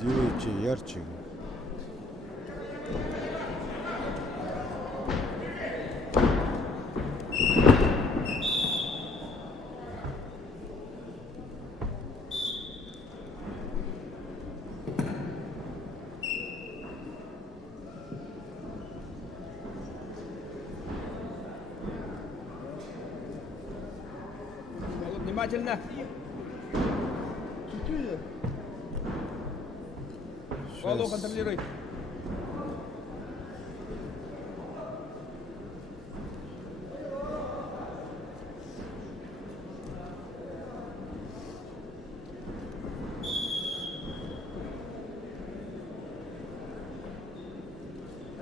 Сделайте ярче. Внимательно. Голову контролируй.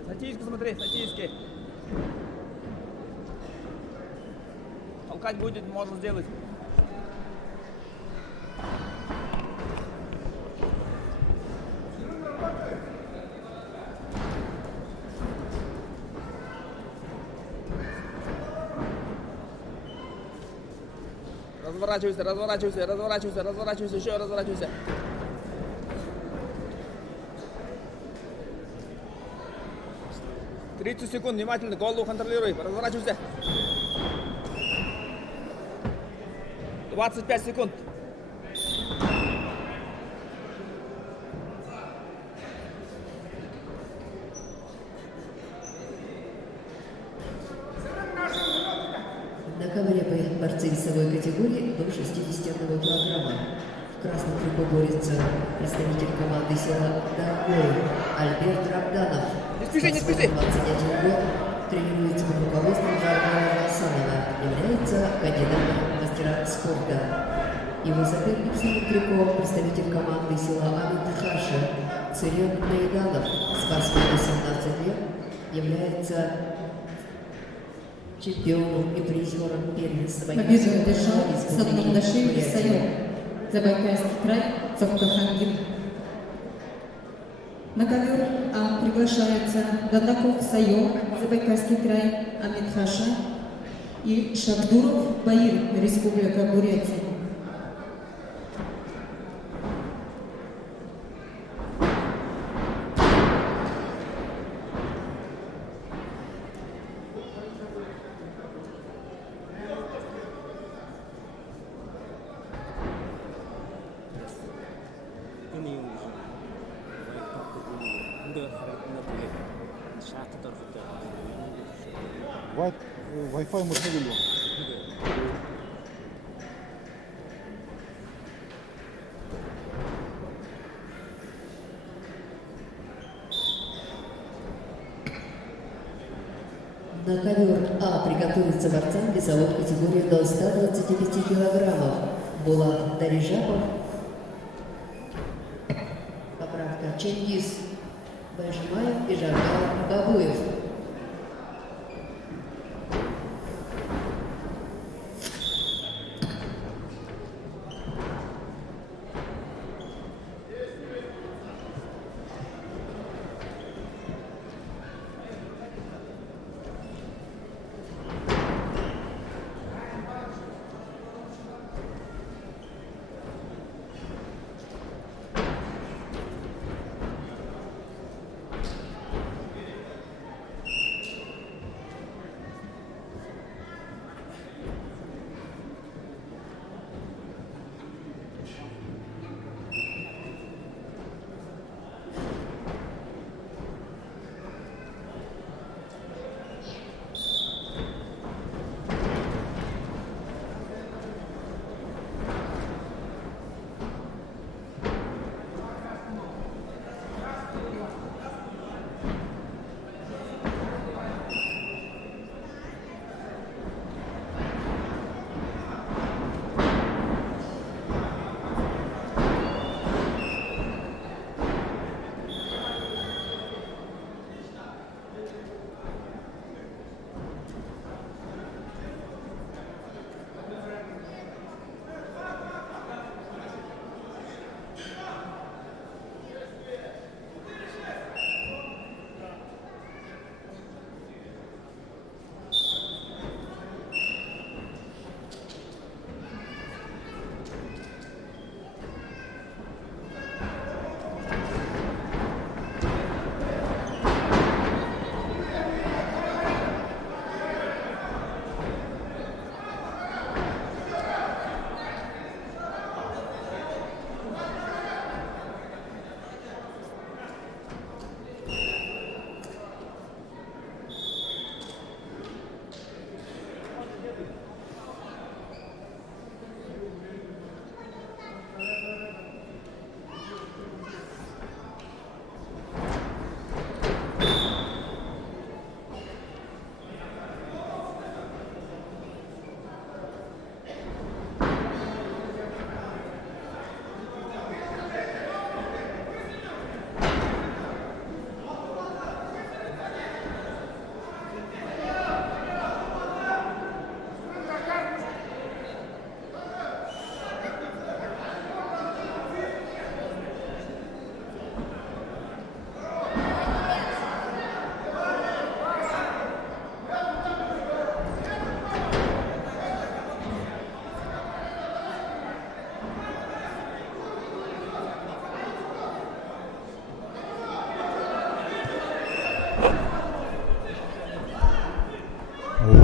Статически смотри, статически. Толкать будет, можно сделать. Разворачивайся, разворачивайся, разворачивайся, разворачивайся, еще разворачивайся. Тридцать секунд, внимательно, голову контролируй, разворачивайся. 25 секунд. На ковре борцы весовой категории до 61 килограмма. В красном кругу борется представитель команды села Дагой Альберт Рабданов. Не спеши, не спеши. 21 год, тренируется под руководством Жаргала Васанова, является кандидатом в мастера спорта. Его соперник в синем трико, представитель команды села Амит-Хаша, Цирен Наиданов, спортсмен до 17 лет, является чемпионом и призером первенства. Победу одержал Садмандаши Саев, Забайкальский край, Цохтахангин. На ковер приглашается Дадаков Саев, Забайкальский край, Амитхаша и Шабдуров Баир, Республика Бурятия. Ini udah nggak satu terfoto. Wi-Fi можно дulu. На ковер приготовится борцам весовой категории до 125 килограммов. Булат Дарижапов. Поправка Чингис Байжимаев и Жаргал Габуев.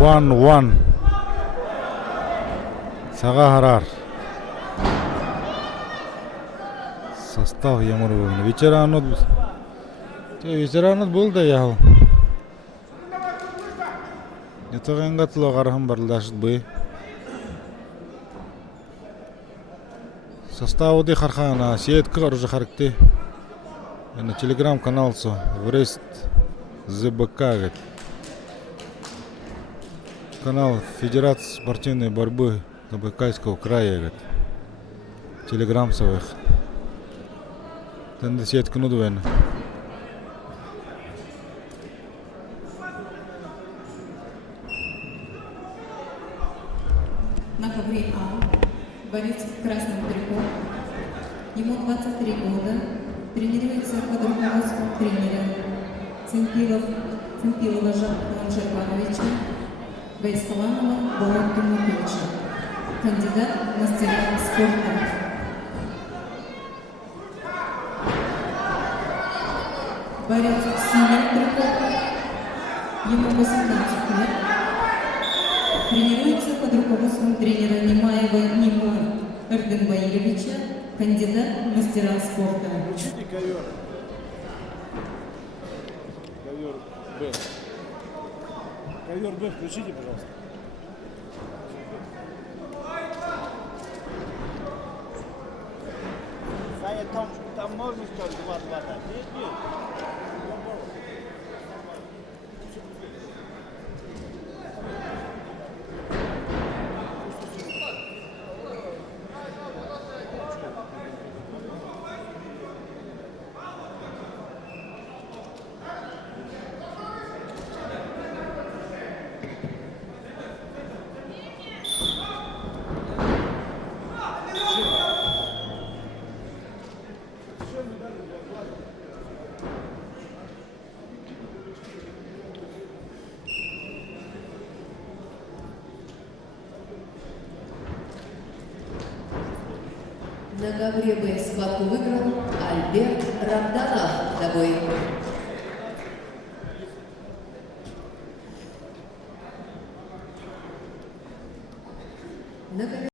1-1. Сагарар. Состав ямар бүгін. Ветеранот был да ял. Ятаган гатылы қарахым барлашыд бүй. Составы де қархана. Сеткі қаржы қарыкты. На телеграм-канал со. Врест ЗБК. Канал Федерации спортивной борьбы Забайкальского края. Телеграм своих. Тенде сеткі нудвен. На ковре А, борец в красном трико. Ему 23 года. Тренируется под руководством тренера Цимпилова Жакова Шербановича, Байскаланова Болот Тимофеевича, кандидат в мастера спорта. Борец в синем трико. Ему 18 лет. Тренируется под руководством тренера Немаева Нима Эрденбаировича, кандидат в мастера спорта. Включите ковер. Ковер Б. Ковер Б включите, пожалуйста. Саня, там можно сказать 2-2, да? Нет. На ковре Б схватку выиграл Альберт Рамданов. Тобой. На ковре